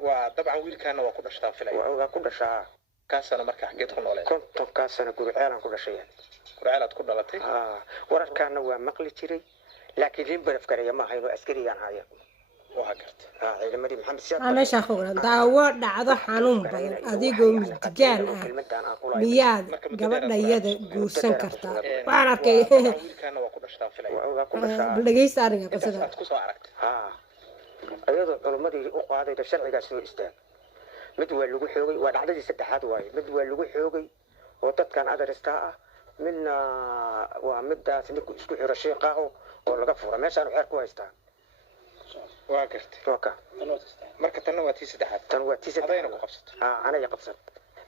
وطبعا ويل كان وكل شيء في العيد وكل شيء كاسنا مركح حقيت خنولين كنت كاسنا قرعان كل شيء قرعان تكون دلتي ورد كان هو مقلي تري لكن لين بنفكر ما هي عسكري يعني هاي وهكرت ciidamadii maxamed siyaad أنا شاخورة دعوة dhacdo xanuun badan adigoo midgaan ah miyaad gabadha iyada guursan kartaa waxaan arkay dhageysta ariga qisada ayadoo culumadii u qaadayda sharcigaas soo istaag mid waa lagu xoogay waa dhacdadii saddexaad waaye mid waa lagu xoogay oo dadkan adarista ah midna waa midaas ninku isku xiro sheeqaho oo laga fura meeshaan xeer ku haystaa واكرت وكا مركز تنواتي سدحات تنواتي سدحات هذين قبصت أنا يقبصت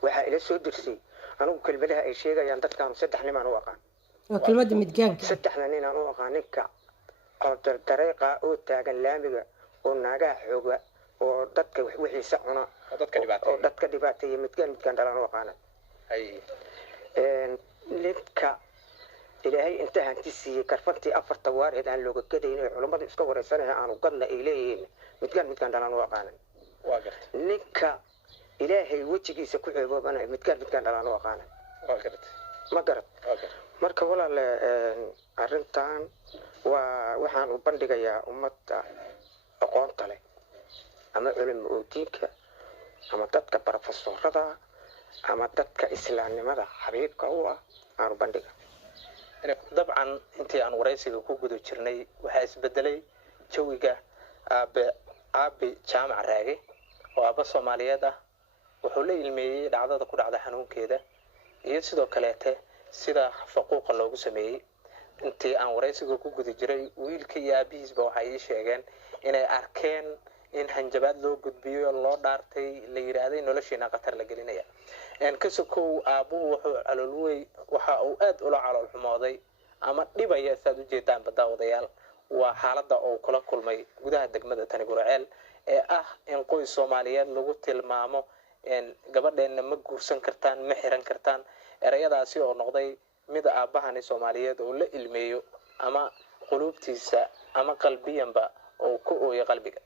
waxaa ila soo dirsay anigu kelmadaha ay sheegayaan dadkan saddex nin aan u aqaan kelmadda midgaanka saddexna nin aan u aqaan ninka oo dariiqa oo taagan laamiga oo naagaha xooga oo dadka wixiisa cuna oo dadka dhibaateeya midgaan dhalaan u aqaana ninka ilaahay inta hanti siiyey karfantii afarta waareed aan looga gadayn ee culummadu iska wareysanaya aanu gadna ay leeyihiin midgaan dhalaan u aqaanan ninka ilaahay wejigiisa ku ceeboobana midgaan dhalaan u aqaanan ma garad marka walaale arrintan waxaan u bandhigayaa ummadda aqoonta leh ama culimo diinka ama dadka barofesorada ama dadka islaamnimada xabiibka u ah aan u bandhiga dabcan intii aan wareysiga ku guda jirnay waxaa isbedelay jawiga aabe jaamac raage oo aaba Soomaaliyeed ah wuxuu la ilmeeyay dhacdada ku dhacda xanuunkeeda iyo sidoo kaleete sida faquuqa loogu sameeyay intii aan wareysiga ku guda jiray wiilka iyo aabihiisba waxay ii sheegeen inay arkeen in hanjabaad loo gudbiyo loo dhaartay la yiraahday noloshiina qatar la gelinaya kasokow aabuhu wuxuu caloolwey waxa uu aad ula calool xumooday ama dhibaya saad u jeedaan badawadayaal waa xaaladda uu kula kulmay gudaha degmada Tani Gurceel ee ah in qoys Soomaaliyeed lagu tilmaamo gabadheena ma guursan kartaan ma xiran kartaan erayadaasi oo noqday mid aabahani Soomaaliyeed oo la ilmeeyo ama qulubtiisa ama qalbiyanba oo ku ooyay qalbiga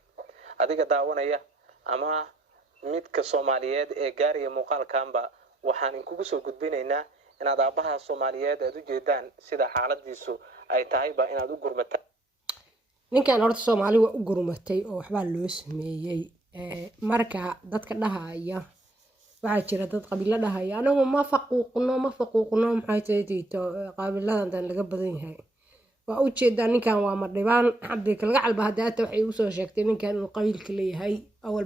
adiga daawanaya ama midka Soomaaliyeed ee gaariga muuqaalkaanba waxaan kugu soo gudbinaynaa inaad aabaha Soomaaliyeed aad u jeedaan sida xaaladiisu ay tahay ba inaad u gurmataa ninkan horta Soomaali waa u gurmatay oo waxba loo sameeyay marka dadka dhahaya waxa jira dad qabiilo dhahaya anagu ma faquuqno maxay tahay qabiiladan laga badan yahay waa u jeedaa ninkan waa ma dhibaan xabbi kala calba hadaata waxay u soo sheegtay ninkan inuu qabiilka leeyahay awal